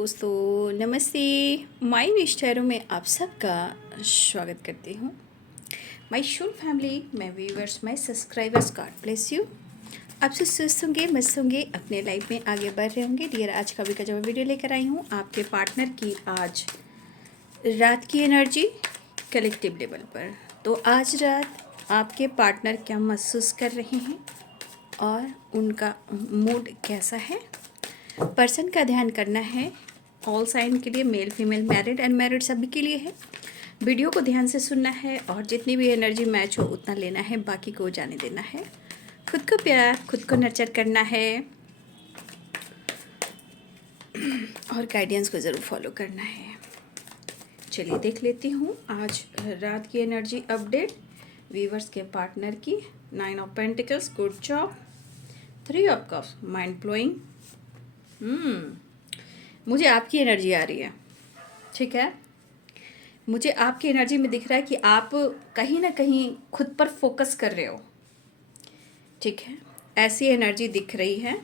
दोस्तों, नमस्ते। माय विस्टारों में आप सबका स्वागत करती हूँ। My whole family, my viewers, my subscribers, God bless you. आप सब स्वस्थ होंगे, मस्त होंगे, अपने लाइफ में आगे बढ़ रहे होंगे। डियर, आज का भी का जो मैं वीडियो लेकर आई हूँ आपके पार्टनर की आज रात की एनर्जी कलेक्टिव लेवल पर। तो आज रात आपके पार्टनर क्या महसूस कर रहे हैं और उनका मूड कैसा है, पर्सन का ध्यान करना है। ऑल साइन के लिए, मेल फीमेल, मैरिड अनमैरिड सभी के लिए है। वीडियो को ध्यान से सुनना है और जितनी भी एनर्जी मैच हो उतना लेना है, बाकी को जाने देना है। खुद को प्यार, खुद को नर्चर करना है और गाइडेंस को ज़रूर फॉलो करना है। चलिए देख लेती हूँ आज रात की एनर्जी अपडेट व्यूवर्स के पार्टनर की। 9 of pentacles, good job. 3 of cups, mind blowing. मुझे आपकी एनर्जी आ रही है, ठीक है। मुझे आपकी एनर्जी में दिख रहा है कि आप कहीं ना कहीं खुद पर फोकस कर रहे हो, ठीक है। ऐसी एनर्जी दिख रही है।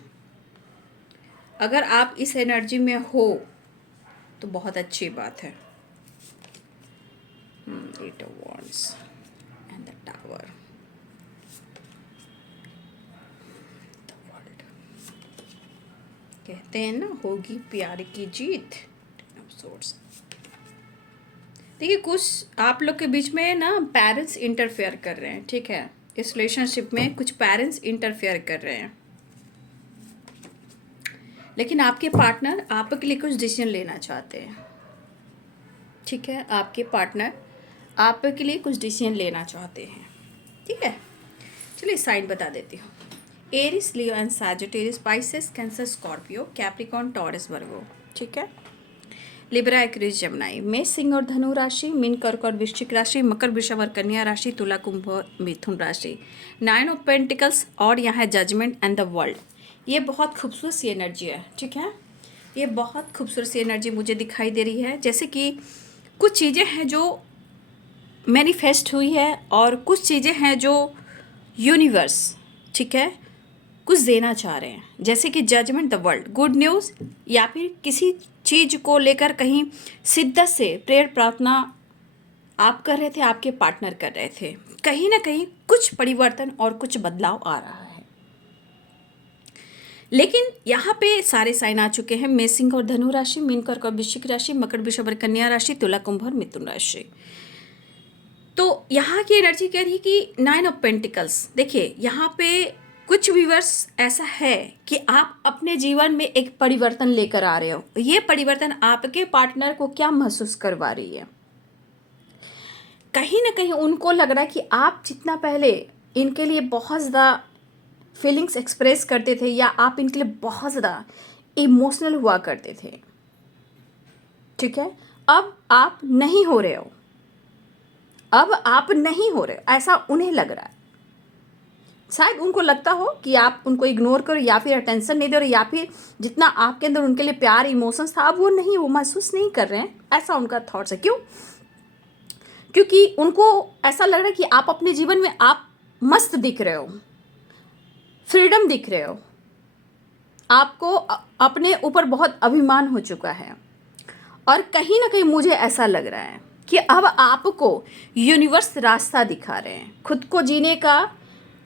अगर आप इस एनर्जी में हो तो बहुत अच्छी बात है। 8 of Wands and the Tower, the World। कहते हैं ना, होगी प्यार की जीत। 10 of Swords। देखिए, कुछ आप लोग के बीच में ना पेरेंट्स इंटरफेयर कर रहे हैं, ठीक है। इस रिलेशनशिप में कुछ पेरेंट्स इंटरफेयर कर रहे हैं, लेकिन आपके पार्टनर आपके लिए कुछ डिसीजन लेना चाहते हैं, ठीक है। आपके पार्टनर आपके लिए कुछ डिसीजन लेना चाहते हैं, ठीक है। चलिए साइन बता देती हूँ। Aries, Leo and Sagittarius, Pisces, Cancer, Scorpio, Capricorn, Taurus, Virgo, ठीक है। लिब्रा, एक्वेरियस, जमनाई, मेष, सिंह और धनु राशि, मीन, कर्क और वृश्चिक राशि, मकर, वृषभ और कन्या राशि, तुला, कुंभ और मिथुन राशि। 9 ऑफ पेंटिकल्स और यहाँ है जजमेंट एंड द वर्ल्ड। ये बहुत खूबसूरत सी एनर्जी है, ठीक है। ये बहुत खूबसूरत सी एनर्जी मुझे दिखाई दे रही है। जैसे कि कुछ चीज़ें हैं जो मैनिफेस्ट हुई है और कुछ चीज़ें हैं जो यूनिवर्स, ठीक है, कुछ देना चाह रहे हैं। जैसे कि judgement, the world, good news, या फिर किसी चीज़ को लेकर कहीं शिद्दत से प्रेयर प्रार्थना आप कर रहे थे, आपके पार्टनर कर रहे थे। कहीं ना कहीं कुछ परिवर्तन और कुछ बदलाव आ रहा है। लेकिन यहाँ पे सारे साइन आ चुके हैं। मेष, सिंह और धनु राशि, मीन, कर्क और वृश्चिक राशि, मकर, वृषभ और कन्या राशि, तुला, कुंभ और मिथुन राशि। तो यहाँ की एनर्जी कह रही है कि 9 ऑफ पेंटिकल्स। देखिए, यहाँ पे कुछ व्यूअर्स ऐसा है कि आप अपने जीवन में एक परिवर्तन लेकर आ रहे हो। ये परिवर्तन आपके पार्टनर को क्या महसूस करवा रही है? कहीं ना कहीं उनको लग रहा है कि आप जितना पहले इनके लिए बहुत ज़्यादा फीलिंग्स एक्सप्रेस करते थे या आप इनके लिए बहुत ज़्यादा इमोशनल हुआ करते थे, ठीक है, अब आप नहीं हो रहे हो। अब आप नहीं हो रहे, ऐसा उन्हें लग रहा है। शायद उनको लगता हो कि आप उनको इग्नोर करो या फिर अटेंशन नहीं दे रहे, या फिर जितना आपके अंदर उनके लिए प्यार, इमोशंस था, अब वो महसूस नहीं कर रहे हैं। ऐसा उनका थॉट्स है। क्यों? क्योंकि उनको ऐसा लग रहा है कि आप अपने जीवन में आप मस्त दिख रहे हो, फ्रीडम दिख रहे हो, आपको अपने ऊपर बहुत अभिमान हो चुका है। और कहीं ना कहीं मुझे ऐसा लग रहा है कि अब आपको यूनिवर्स रास्ता दिखा रहे हैं, खुद को जीने का,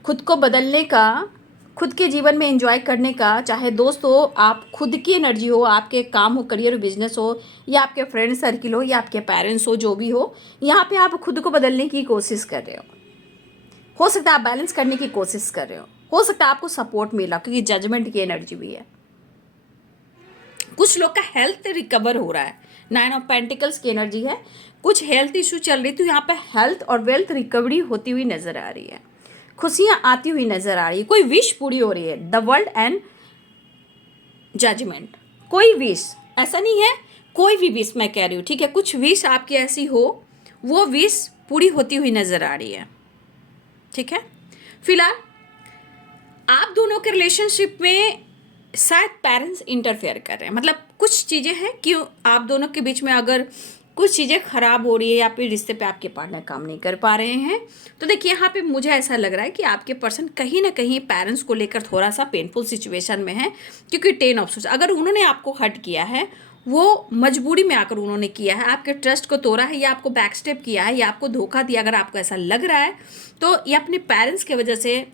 खुद को बदलने का, खुद के जीवन में एंजॉय करने का। चाहे दोस्त हो, आप खुद की एनर्जी हो, आपके काम हो, करियर, बिजनेस हो, या आपके फ्रेंड सर्किल हो, या आपके पेरेंट्स हो, जो भी हो, यहाँ पे आप खुद को बदलने की कोशिश कर रहे हो सकता है आप बैलेंस करने की कोशिश कर रहे हो सकता है आपको सपोर्ट मिला, क्योंकि जजमेंट की एनर्जी भी है। कुछ लोग का हेल्थ रिकवर हो रहा है। 9 ऑफ पेंटिकल्स की एनर्जी है। कुछ हेल्थ इशू चल रही, तो यहाँ पे हेल्थ और वेल्थ रिकवरी होती हुई नजर आ रही है। खुशियाँ आती हुई नजर आ रही है। कोई विश पूरी हो रही है। The world and judgement. कोई विश, ऐसा नहीं है कोई भी विश मैं कह रही हूँ, ठीक है। कुछ विश आपकी ऐसी हो, वो विश पूरी होती हुई नजर आ रही है, ठीक है। फिलहाल आप दोनों के रिलेशनशिप में शायद पेरेंट्स इंटरफेयर कर रहे हैं। मतलब कुछ चीज़ें हैं कि आप दोनों के बीच में अगर कुछ चीज़ें ख़राब हो रही है या फिर रिश्ते पे आपके पार्टनर काम नहीं कर पा रहे हैं, तो देखिए यहाँ पे मुझे ऐसा लग रहा है कि आपके पर्सन कहीं ना कहीं पेरेंट्स को लेकर थोड़ा सा पेनफुल सिचुएशन में है। क्योंकि 10 ऑफ सोर्ड्स, अगर उन्होंने आपको हर्ट किया है, वो मजबूरी में आकर उन्होंने किया है, आपके ट्रस्ट को तोड़ा है या आपको बैक स्टेप किया है या आपको धोखा दिया, अगर आपको ऐसा लग रहा है तो ये अपने पेरेंट्स की वजह से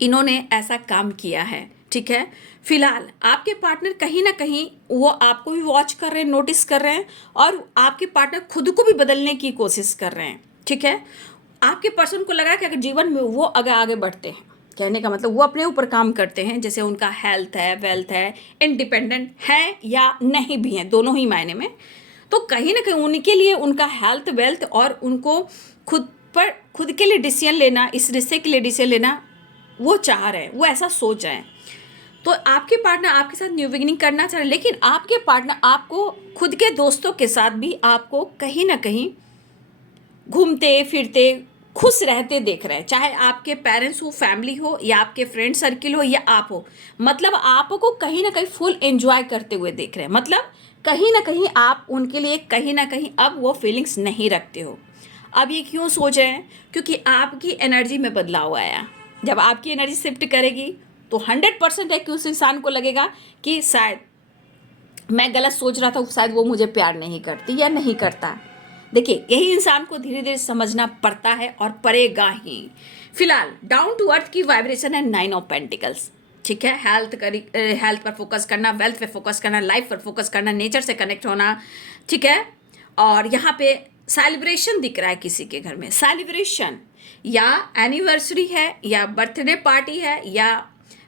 इन्होंने ऐसा काम किया है, ठीक है। फिलहाल आपके पार्टनर कहीं ना कहीं वो आपको भी वॉच कर रहे हैं, नोटिस कर रहे हैं, और आपके पार्टनर खुद को भी बदलने की कोशिश कर रहे हैं, ठीक है। आपके पर्सन को लगा कि अगर जीवन में वो आगे आगे बढ़ते हैं, कहने का मतलब वो अपने ऊपर काम करते हैं, जैसे उनका हेल्थ है, वेल्थ है, इंडिपेंडेंट है या नहीं भी हैं, दोनों ही मायने में, तो कहीं ना कहीं उनके लिए उनका हेल्थ, वेल्थ और उनको खुद के लिए डिसीजन लेना, इस रिश्ते के लिए डिसीजन लेना वो चाह रहे हैं, वो ऐसा सोच रहे हैं। तो आपके पार्टनर आपके साथ न्यू बिगिनिंग करना चाह रहे हैं, लेकिन आपके पार्टनर आपको खुद के दोस्तों के साथ भी आपको कहीं ना कहीं घूमते फिरते खुश रहते देख रहे हैं, चाहे आपके पेरेंट्स हो, फैमिली हो, या आपके फ्रेंड सर्किल हो, या आप हो, मतलब आपको कहीं ना कहीं फुल एंजॉय करते हुए देख रहे हैं। मतलब कहीं ना कहीं आप उनके लिए कहीं ना कहीं अब वो फीलिंग्स नहीं रखते हो। अब ये क्यों सोच रहे हैं? क्योंकि आपकी एनर्जी में बदलाव आया। जब आपकी एनर्जी शिफ्ट करेगी तो 100% है कि उस इंसान को लगेगा कि शायद मैं गलत सोच रहा था, शायद वो मुझे प्यार नहीं करती या नहीं करता। देखिए, यही इंसान को धीरे धीरे समझना पड़ता है और पड़ेगा ही। फिलहाल डाउन टू अर्थ की वाइब्रेशन है 9 ऑफ पेंटिकल्स, ठीक है। हेल्थ पर फोकस करना, वेल्थ पे फोकस करना, लाइफ पर फोकस करना, नेचर से कनेक्ट होना, ठीक है। और यहाँ पे सेलिब्रेशन दिख रहा है, किसी के घर में सेलिब्रेशन, या एनिवर्सरी है, या बर्थडे पार्टी है, या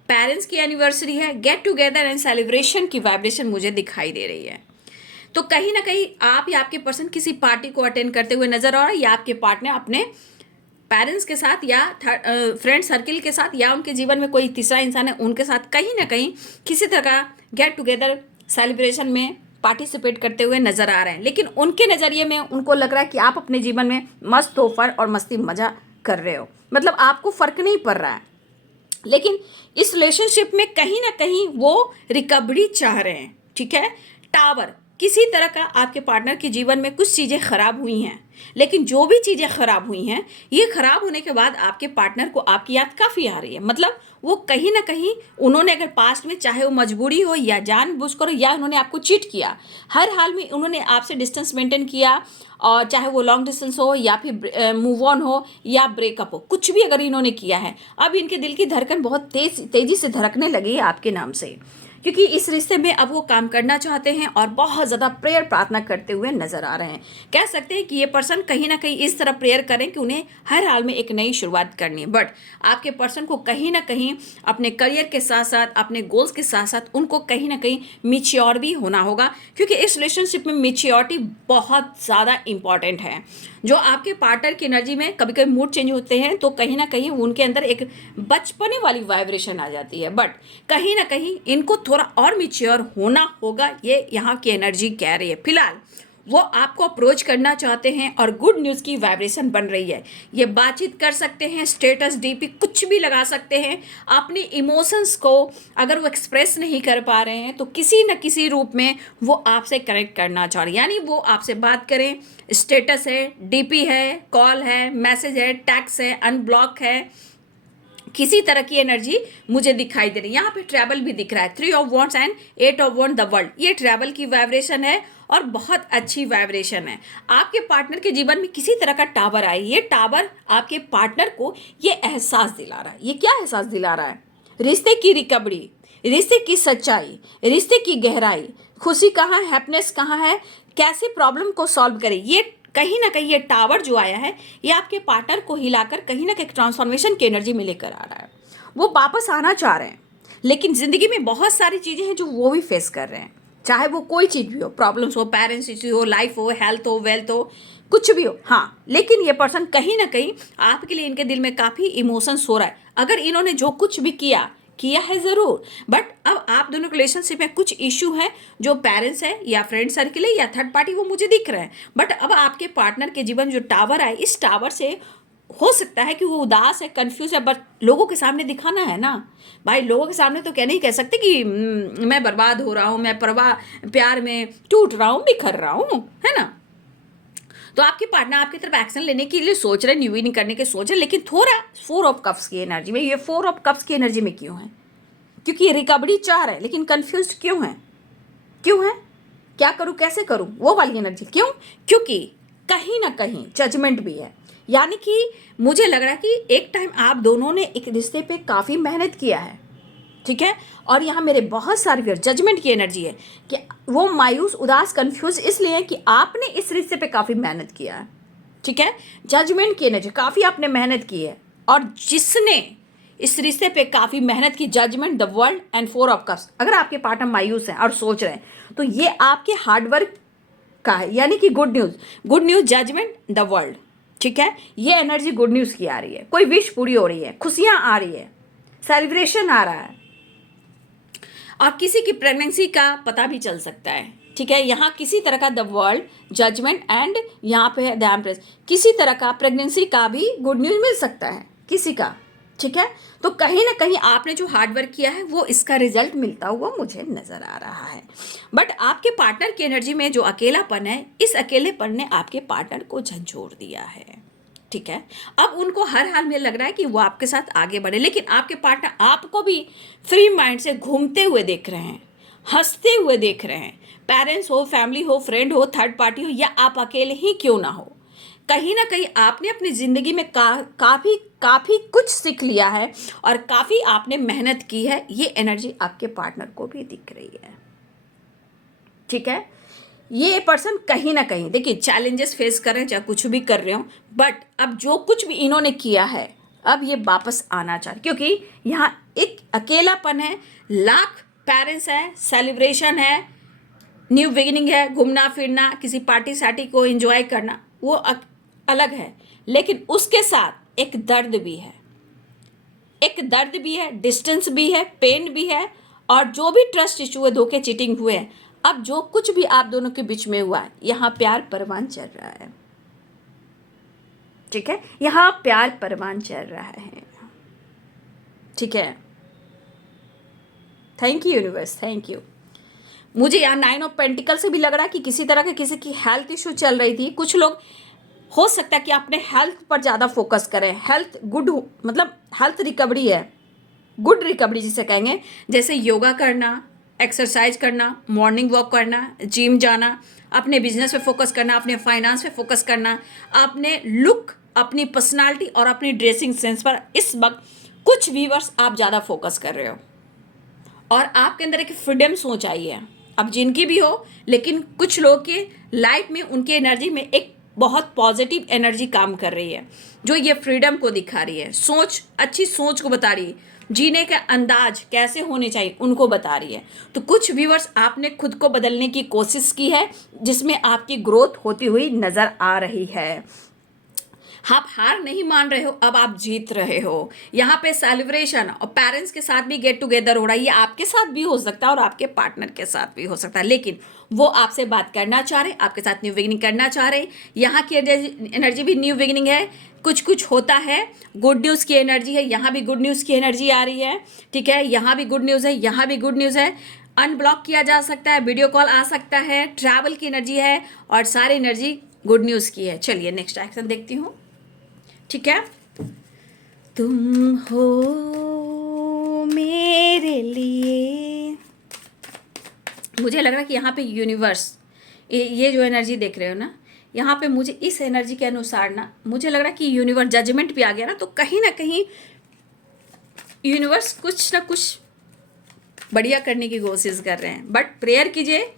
पेरेंट्स की एनिवर्सरी है, गेट टुगेदर एंड सेलिब्रेशन की वाइब्रेशन मुझे दिखाई दे रही है। तो कहीं ना कहीं आप या आपके पर्सन किसी पार्टी को अटेंड करते हुए नजर आ रहा है, या आपके पार्टनर अपने पेरेंट्स के साथ या फ्रेंड सर्किल के साथ, या उनके जीवन में कोई तीसरा इंसान है उनके साथ कहीं ना कहीं किसी तरह का गेट टुगेदर सेलिब्रेशन में पार्टिसिपेट करते हुए नजर आ रहे हैं। लेकिन उनके नज़रिए में उनको लग रहा है कि आप अपने जीवन में मस्त तोहफा और मस्ती मजा कर रहे हो, मतलब आपको फर्क नहीं पड़ रहा है। लेकिन इस रिलेशनशिप में कहीं ना कहीं वो रिकवरी चाह रहे हैं, ठीक है। टावर, किसी तरह का आपके पार्टनर के जीवन में कुछ चीज़ें खराब हुई हैं, लेकिन जो भी चीज़ें खराब हुई हैं, ये खराब होने के बाद आपके पार्टनर को आपकी याद काफ़ी आ रही है। मतलब वो कहीं ना कहीं उन्होंने अगर पास्ट में, चाहे वो मजबूरी हो या जानबूझकर, या उन्होंने आपको चीट किया, हर हाल में उन्होंने आपसे डिस्टेंस मेंटेन किया, और चाहे वो लॉन्ग डिस्टेंस हो या फिर मूव ऑन हो या ब्रेकअप हो, कुछ भी अगर इन्होंने किया है, अब इनके दिल की धड़कन बहुत तेज़ी से धड़कने लगी है आपके नाम से, क्योंकि इस रिश्ते में अब वो काम करना चाहते हैं और बहुत ज़्यादा प्रेयर प्रार्थना करते हुए नजर आ रहे हैं। कह सकते हैं कि ये पर्सन कहीं ना कहीं इस तरह प्रेयर करें कि उन्हें हर हाल में एक नई शुरुआत करनी है। बट आपके पर्सन को कहीं ना कहीं अपने करियर के साथ साथ, अपने गोल्स के साथ साथ, उनको कहीं ना कहीं मिच्योर भी होना होगा, क्योंकि इस रिलेशनशिप में मिच्योरिटी बहुत ज़्यादा इंपॉर्टेंट है। जो आपके पार्टनर की एनर्जी में कभी कभी मूड चेंज होते हैं, तो कहीं ना कहीं उनके अंदर एक बचपने वाली वाइब्रेशन आ जाती है, बट कहीं ना कहीं इनको थोड़ा और मिच्योर होना होगा, ये यहाँ की एनर्जी कह रही है। फिलहाल वो आपको अप्रोच करना चाहते हैं और गुड न्यूज़ की वाइब्रेशन बन रही है। ये बातचीत कर सकते हैं, स्टेटस, डीपी कुछ भी लगा सकते हैं। अपनी इमोशंस को अगर वो एक्सप्रेस नहीं कर पा रहे हैं, तो किसी न किसी रूप में वो आपसे कनेक्ट करना चाह रहे हैं, यानी वो आपसे बात करें। स्टेटस है, डीपी है, कॉल है, मैसेज है, टैक्स है, अनब्लॉक है, किसी तरह की एनर्जी मुझे दिखाई दे रही है। यहाँ पे ट्रैवल भी दिख रहा है, 3 of wands and 8 of wand the world, ये ट्रैवल की वाइब्रेशन है और बहुत अच्छी वाइब्रेशन है। आपके पार्टनर के जीवन में किसी तरह का टावर आए, ये टावर आपके पार्टनर को ये एहसास दिला रहा है। ये क्या एहसास दिला रहा है? रिश्ते की रिकवरी, रिश्ते की सच्चाई, रिश्ते की गहराई, खुशी कहाँ, हैप्पीनेस कहाँ है, कैसे प्रॉब्लम को सॉल्व करें। ये कहीं ना कहीं ये टावर जो आया है, ये आपके पार्टनर को हिलाकर कहीं ना कहीं ट्रांसफॉर्मेशन की एनर्जी में लेकर आ रहा है। वो वापस आना चाह रहे हैं, लेकिन ज़िंदगी में बहुत सारी चीज़ें हैं जो वो भी फेस कर रहे हैं, चाहे वो कोई चीज़ भी हो, प्रॉब्लम्स हो, पेरेंट्स इश्यू हो, लाइफ हो, हेल्थ हो, वेल्थ हो, कुछ भी हो। हाँ, लेकिन ये पर्सन कहीं ना कहीं आपके लिए, इनके दिल में काफ़ी इमोशंस हो रहा है। अगर इन्होंने जो कुछ भी किया है ज़रूर, बट अब आप दोनों रिलेशनशिप में कुछ इशू है, जो पेरेंट्स है या फ्रेंड सर्किल है या थर्ड पार्टी, वो मुझे दिख रहे हैं। बट अब आपके पार्टनर के जीवन जो टावर आए, इस टावर से हो सकता है कि वो उदास है, कंफ्यूज है, बट लोगों के सामने दिखाना है ना भाई। लोगों के सामने तो नहीं कह सकते कि मैं बर्बाद हो रहा हूँ, मैं प्यार में टूट रहा हूँ, बिखर रहा हूँ, है ना। तो आपके पार्टनर आपकी तरफ एक्शन लेने के लिए सोच रहे, न्यू बिगिनिंग करने के सोच रहे, लेकिन थोड़ा 4 ऑफ कप्स की एनर्जी में, ये 4 ऑफ कप्स की एनर्जी में क्यों है? क्योंकि ये रिकवरी चाह रहे हैं, लेकिन कंफ्यूज्ड क्यों है? क्या करूँ, कैसे करूँ, वो वाली एनर्जी। क्यों? क्योंकि कहीं ना कहीं जजमेंट भी है। यानी कि मुझे लग रहा है कि एक टाइम आप दोनों ने एक रिश्ते पे काफ़ी मेहनत किया है, ठीक है, और यहाँ मेरे बहुत सारे जजमेंट की एनर्जी है कि वो मायूस, उदास, कंफ्यूज इसलिए है कि आपने इस रिश्ते पे काफ़ी मेहनत किया है, ठीक है। जजमेंट की एनर्जी, काफ़ी आपने मेहनत की है, और जिसने इस रिश्ते पे काफ़ी मेहनत की, judgement, the world and 4 of cups. अगर आपके पार्टनर मायूस हैं और सोच रहे हैं तो ये आपके हार्डवर्क का है, यानी कि good news, good news, judgement, the world, ठीक है। ये एनर्जी गुड न्यूज़ की आ रही है, कोई विश पूरी हो रही है, खुशियाँ आ रही है, सेलिब्रेशन आ रहा है, और किसी की प्रेगनेंसी का पता भी चल सकता है, ठीक है। यहाँ किसी तरह का द वर्ल्ड, जजमेंट एंड यहाँ पे है द एम्प्रेस, किसी तरह का प्रेगनेंसी का भी गुड न्यूज़ मिल सकता है किसी का, ठीक है। तो कहीं ना कहीं आपने जो हार्डवर्क किया है वो इसका रिजल्ट मिलता हुआ मुझे नज़र आ रहा है। बट आपके पार्टनर की एनर्जी में जो अकेलापन है, इस अकेलेपन ने आपके पार्टनर को झंझोर दिया है, ठीक है। अब उनको हर हाल में लग रहा है कि वो आपके साथ आगे बढ़े, लेकिन आपके पार्टनर आपको भी फ्री माइंड से घूमते हुए देख रहे हैं, हंसते हुए देख रहे हैं। पेरेंट्स हो, फैमिली हो, फ्रेंड हो, थर्ड पार्टी हो, या आप अकेले ही क्यों ना हो, कहीं ना कहीं आपने अपनी ज़िंदगी में काफ़ी कुछ सीख लिया है और काफ़ी आपने मेहनत की है। ये एनर्जी आपके पार्टनर को भी दिख रही है, ठीक है। ये पर्सन कहीं ना कहीं देखिए चैलेंजेस फेस कर रहे हैं, चाहे कुछ भी कर रहे हो, बट अब जो कुछ भी इन्होंने किया है अब ये वापस आना चाहते, क्योंकि यहाँ एक अकेलापन है, लाख पेरेंट्स है, सेलिब्रेशन है, न्यू बिगिनिंग है, घूमना फिरना, किसी पार्टी सार्टी को एंजॉय करना, वो अलग है, लेकिन उसके साथ एक दर्द भी है, एक दर्द भी है, डिस्टेंस भी है, पेन भी है, और जो भी ट्रस्ट इशू है, धोखे, चीटिंग हुए हैं, अब जो कुछ भी आप दोनों के बीच में हुआ है, यहाँ प्यार परवान चल रहा है, ठीक है। यहाँ प्यार परवान चल रहा है, ठीक है। Thank you universe, thank you. मुझे यहाँ 9 ऑफ पेंटिकल से भी लग रहा है कि किसी तरह के किसी की हेल्थ इशू चल रही थी। कुछ लोग हो सकता है कि अपने हेल्थ पर ज़्यादा फोकस करें, हेल्थ गुड मतलब हेल्थ रिकवरी है, गुड रिकवरी जिसे कहेंगे, जैसे योगा करना, एक्सरसाइज करना, मॉर्निंग वॉक करना, जिम जाना, अपने बिजनेस पे फोकस करना, अपने फाइनेंस पे फोकस करना, अपने लुक, अपनी पर्सनालिटी और अपनी ड्रेसिंग सेंस पर इस वक्त कुछ व्यूअर्स आप ज़्यादा फोकस कर रहे हो, और आपके अंदर एक फ्रीडम सोच आई है, अब जिनकी भी हो, लेकिन कुछ लोग के लाइफ में उनकी एनर्जी में एक बहुत पॉजिटिव एनर्जी काम कर रही है, जो ये फ्रीडम को दिखा रही है, सोच, अच्छी सोच को बता रही है, जीने का अंदाज कैसे होने चाहिए उनको बता रही है। तो कुछ व्यूअर्स आपने खुद को बदलने की कोशिश की है, जिसमें आपकी ग्रोथ होती हुई नज़र आ रही है। आप हार नहीं मान रहे हो, अब आप जीत रहे हो। यहाँ पे सेलिब्रेशन और पेरेंट्स के साथ भी गेट टुगेदर हो रहा है, ये आपके साथ भी हो सकता है और आपके पार्टनर के साथ भी हो सकता है, लेकिन वो आपसे बात करना चाह रहे, आपके साथ न्यू बिगिनिंग करना चाह रहे। यहाँ की एनर्जी भी न्यू बिगिनिंग है, कुछ कुछ होता है, गुड न्यूज़ की एनर्जी है, यहाँ भी गुड न्यूज़ की एनर्जी आ रही है, ठीक है। यहाँ भी गुड न्यूज़ है, यहाँ भी गुड न्यूज़ है, अनब्लॉक किया जा सकता है, वीडियो कॉल आ सकता है, ट्रैवल की एनर्जी है, और सारी एनर्जी गुड न्यूज़ की है। चलिए नेक्स्ट एक्शन देखती हूँ, ठीक है। तुम हो मेरे लिए, मुझे लग रहा है कि यहाँ पे यूनिवर्स, ये जो एनर्जी देख रहे हो ना, यहाँ पे मुझे इस एनर्जी के अनुसार ना मुझे लग रहा है कि यूनिवर्स जजमेंट भी आ गया ना, तो कहीं ना कहीं यूनिवर्स कुछ ना कुछ बढ़िया करने की कोशिश कर रहे हैं। बट प्रेयर कीजिए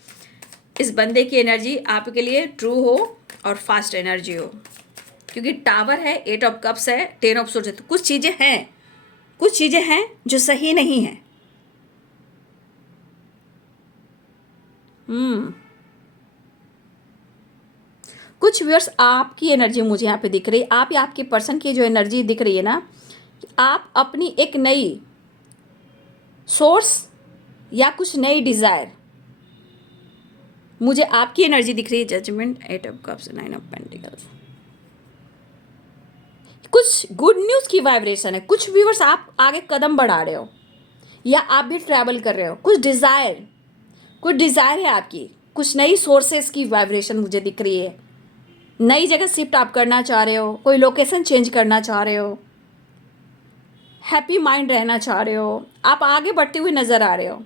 इस बंदे की एनर्जी आपके लिए ट्रू हो और फास्ट एनर्जी हो, क्योंकि टावर है, 8 ऑफ कप्स है, 10 ऑफ सोर्स है, तो कुछ चीज़ें हैं जो सही नहीं है। कुछ व्यूअर्स आपकी एनर्जी मुझे यहाँ पे दिख रही है, आप या आपके पर्सन की जो एनर्जी दिख रही है ना, आप अपनी एक नई सोर्स या कुछ नई डिज़ायर, मुझे आपकी एनर्जी दिख रही है। Judgement, 8 of cups, 9 of pentacles, कुछ गुड न्यूज़ की वाइब्रेशन है। कुछ व्यूअर्स आप आगे कदम बढ़ा रहे हो, या आप भी ट्रैवल कर रहे हो, कुछ डिज़ायर है आपकी, कुछ नई सोर्सेस की वाइब्रेशन मुझे दिख रही है। नई जगह शिफ्ट आप करना चाह रहे हो, कोई लोकेशन चेंज करना चाह रहे हो, हैप्पी माइंड रहना चाह रहे हो, आप आगे बढ़ते हुए नज़र आ रहे हो।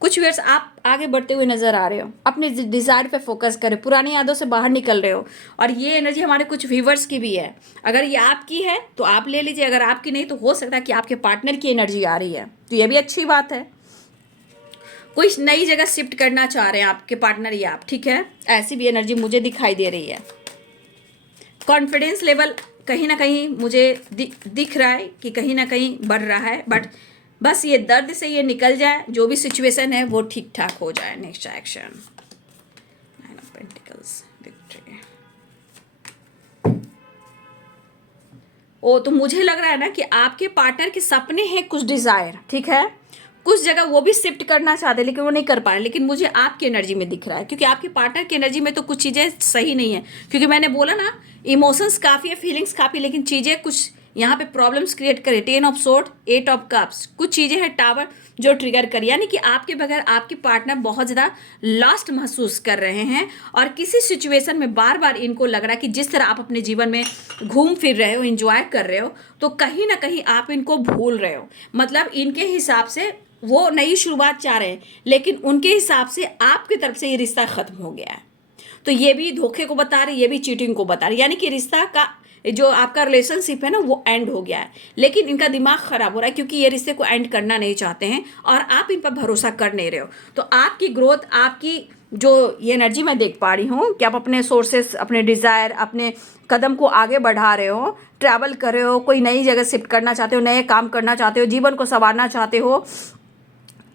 कुछ व्यूअर्स आप आगे बढ़ते हुए नज़र आ रहे हो, अपने डिज़ायर पे फोकस करें, पुरानी यादों से बाहर निकल रहे हो। और ये एनर्जी हमारे कुछ व्यूअर्स की भी है। अगर ये आपकी है तो आप ले लीजिए, अगर आपकी नहीं तो हो सकता है कि आपके पार्टनर की एनर्जी आ रही है, तो ये भी अच्छी बात है। कोई नई जगह शिफ्ट करना चाह रहे हैं आपके पार्टनर या आप, ठीक है, ऐसी भी एनर्जी मुझे दिखाई दे रही है। कॉन्फिडेंस लेवल कहीं ना कहीं मुझे दिख रहा है कि कहीं ना कहीं बढ़ रहा है, बट बस ये दर्द से ये निकल जाए, जो भी सिचुएशन है वो ठीक ठाक हो जाए। Next action, 9 of pentacles, victory. ओ, तो मुझे लग रहा है ना कि आपके पार्टनर के सपने हैं, कुछ डिजायर, ठीक है, कुछ जगह वो भी शिफ्ट करना चाहते हैं लेकिन वो नहीं कर पा रहे। लेकिन मुझे आपकी एनर्जी में दिख रहा है, क्योंकि आपके पार्टनर की एनर्जी में तो कुछ चीज़ें सही नहीं है, क्योंकि मैंने बोला ना इमोशंस काफ़ी है, फीलिंग्स काफ़ी, लेकिन चीज़ें कुछ यहाँ पे प्रॉब्लम्स क्रिएट करे। 10 ऑफ सोर्ड, 8 ऑफ कप्स, कुछ चीज़ें हैं टावर जो ट्रिगर कर, यानी कि आपके बगैर आपके पार्टनर बहुत ज़्यादा लॉस्ट महसूस कर रहे हैं। और किसी सिचुएशन में बार बार इनको लग रहा है कि जिस तरह आप अपने जीवन में घूम फिर रहे हो, इंजॉय कर रहे हो, तो कहीं ना कहीं आप इनको भूल रहे हो। मतलब इनके हिसाब से वो नई शुरुआत चाह रहे हैं, लेकिन उनके हिसाब से आपकी तरफ से ये रिश्ता खत्म हो गया है। तो ये भी धोखे को बता रही, ये भी चीटिंग को बता रही, यानी कि रिश्ता का जो आपका रिलेशनशिप है ना वो एंड हो गया है। लेकिन इनका दिमाग खराब हो रहा है, क्योंकि ये रिश्ते को एंड करना नहीं चाहते हैं और आप इन पर भरोसा कर नहीं रहे हो। तो आपकी ग्रोथ, आपकी जो ये एनर्जी मैं देख पा रही हूँ कि आप अपने सोर्सेस, अपने डिज़ायर, अपने कदम को आगे बढ़ा रहे हो, ट्रैवल कर रहे हो, कोई नई जगह शिफ्ट करना चाहते हो, नए काम करना चाहते हो, जीवन को संवारना चाहते हो,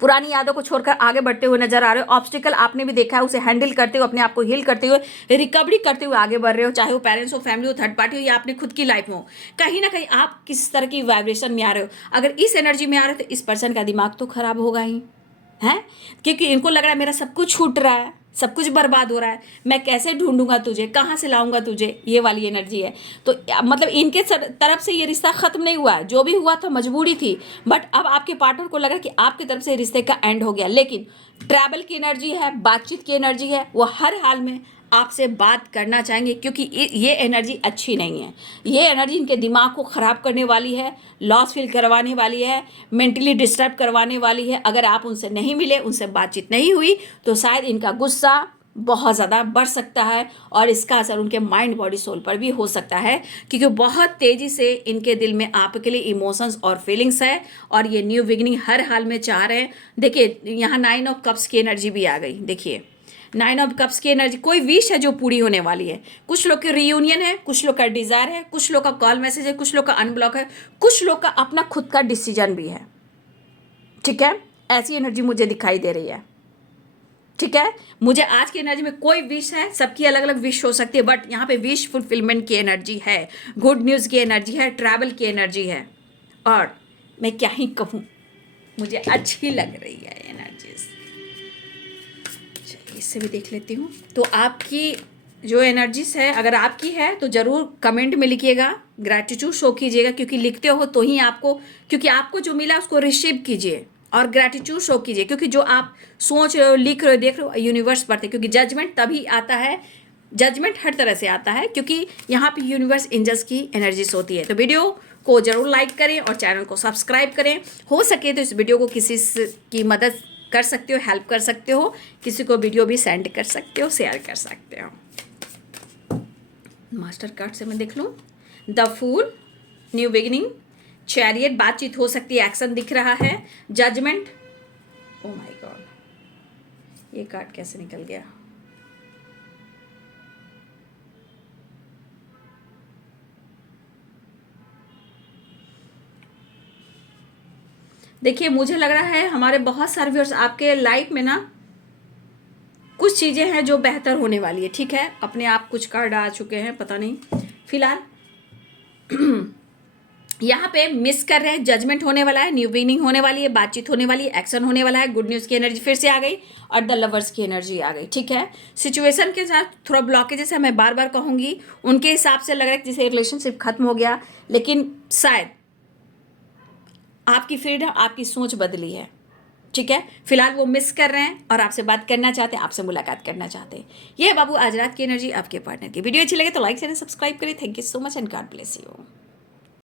पुरानी यादों को छोड़कर आगे बढ़ते हुए नजर आ रहे हो। ऑब्स्टिकल आपने भी देखा है, उसे हैंडल करते हुए, अपने आप को हील करते हुए, रिकवरी करते हुए आगे बढ़ रहे हो, चाहे वो पेरेंट्स हो, फैमिली हो, थर्ड पार्टी हो या अपनी खुद की लाइफ हो। कहीं ना कहीं आप किस तरह की वाइब्रेशन में आ रहे हो। अगर इस एनर्जी में आ रहे हो तो इस पर्सन का दिमाग तो खराब होगा ही है, क्योंकि इनको लग रहा है मेरा सब कुछ छूट रहा है, सब कुछ बर्बाद हो रहा है, मैं कैसे ढूंढूंगा तुझे, कहाँ से लाऊंगा तुझे, ये वाली एनर्जी है। तो मतलब इनके तरफ से ये रिश्ता खत्म नहीं हुआ है, जो भी हुआ था मजबूरी थी, बट अब आपके पार्टनर को लगा कि आपकी तरफ से रिश्ते का एंड हो गया। लेकिन ट्रैवल की एनर्जी है, बातचीत की एनर्जी है, वो हर हाल में आपसे बात करना चाहेंगे, क्योंकि ये एनर्जी अच्छी नहीं है। ये एनर्जी इनके दिमाग को ख़राब करने वाली है, लॉस फील करवाने वाली है, मेंटली डिस्टर्ब करवाने वाली है। अगर आप उनसे नहीं मिले, उनसे बातचीत नहीं हुई, तो शायद इनका गुस्सा बहुत ज़्यादा बढ़ सकता है और इसका असर उनके माइंड, बॉडी, सोल पर भी हो सकता है, क्योंकि बहुत तेज़ी से इनके दिल में आपके लिए इमोशंस और फीलिंग्स है और ये न्यू बिगिनिंग हर हाल में चाह रहे हैं। देखिए यहाँ 9 ऑफ कप्स की एनर्जी भी आ गई। देखिए 9 ऑफ कप्स की एनर्जी, कोई विश है जो पूरी होने वाली है। कुछ लोग की रीयूनियन है, कुछ लोग का डिज़ायर है, कुछ लोग का कॉल मैसेज है, कुछ लोग का अनब्लॉक है, कुछ लोग का अपना खुद का डिसीजन भी है, ठीक है। ऐसी एनर्जी मुझे दिखाई दे रही है, ठीक है। मुझे आज की एनर्जी में कोई विश है, सबकी अलग अलग विश हो सकती है, बट यहाँ पे विश फुलफिलमेंट की एनर्जी है, गुड न्यूज़ की एनर्जी है, ट्रैवल की एनर्जी है। और मैं क्या ही कहूँ, मुझे अच्छी लग रही है एनर्जीज। इससे भी देख लेती हूँ। तो आपकी जो एनर्जीज है, अगर आपकी है तो ज़रूर कमेंट में लिखिएगा, ग्रैटिट्यूड शो कीजिएगा, क्योंकि लिखते हो तो ही आपको, क्योंकि आपको जो मिला उसको रिसीव कीजिए और ग्रैटिट्यूड शो कीजिए, क्योंकि जो आप सोच रहे हो, लिख रहे हो, देख रहे हो, यूनिवर्स बढ़ते, क्योंकि जजमेंट तभी आता है, जजमेंट हर तरह से आता है, क्योंकि यहाँ पे यूनिवर्स एंजल्स की एनर्जीज होती है। तो वीडियो को ज़रूर लाइक करें और चैनल को सब्सक्राइब करें। हो सके तो इस वीडियो को किसी की मदद कर सकते हो, हेल्प कर सकते हो, किसी को वीडियो भी सेंड कर सकते हो, शेयर कर सकते हो। मास्टर कार्ड से मैं देख लूँ। The fool, new beginning, chariot, बातचीत हो सकती है, एक्शन दिख रहा है, जजमेंट। ओ माय गॉड, ये कार्ड कैसे निकल गया। देखिए मुझे लग रहा है हमारे बहुत सारे व्यूअर्स, आपके लाइफ में ना कुछ चीज़ें हैं जो बेहतर होने वाली है, ठीक है। अपने आप कुछ कार्ड आ चुके हैं, पता नहीं फिलहाल यहाँ पे मिस कर रहे हैं, जजमेंट होने वाला है, न्यू बिगिनिंग होने वाली है, बातचीत होने वाली है, एक्शन होने वाला है, गुड न्यूज़ की एनर्जी फिर से आ गई और द लवर्स की एनर्जी आ गई, ठीक है। सिचुएशन के साथ थोड़ा ब्लॉकेजेस है, मैं बार बार कहूँगी, उनके हिसाब से लग रहा है कि जैसे रिलेशनशिप खत्म हो गया, लेकिन शायद आपकी फ्रीडम, आपकी सोच बदली है, ठीक है। फिलहाल वो मिस कर रहे हैं और आपसे बात करना चाहते हैं, आपसे मुलाकात करना चाहते हैं। ये है बाबू आज रात की एनर्जी आपके पार्टनर की। वीडियो अच्छी लगे तो लाइक शेयर सब्सक्राइब करें। Thank you so much and God bless you.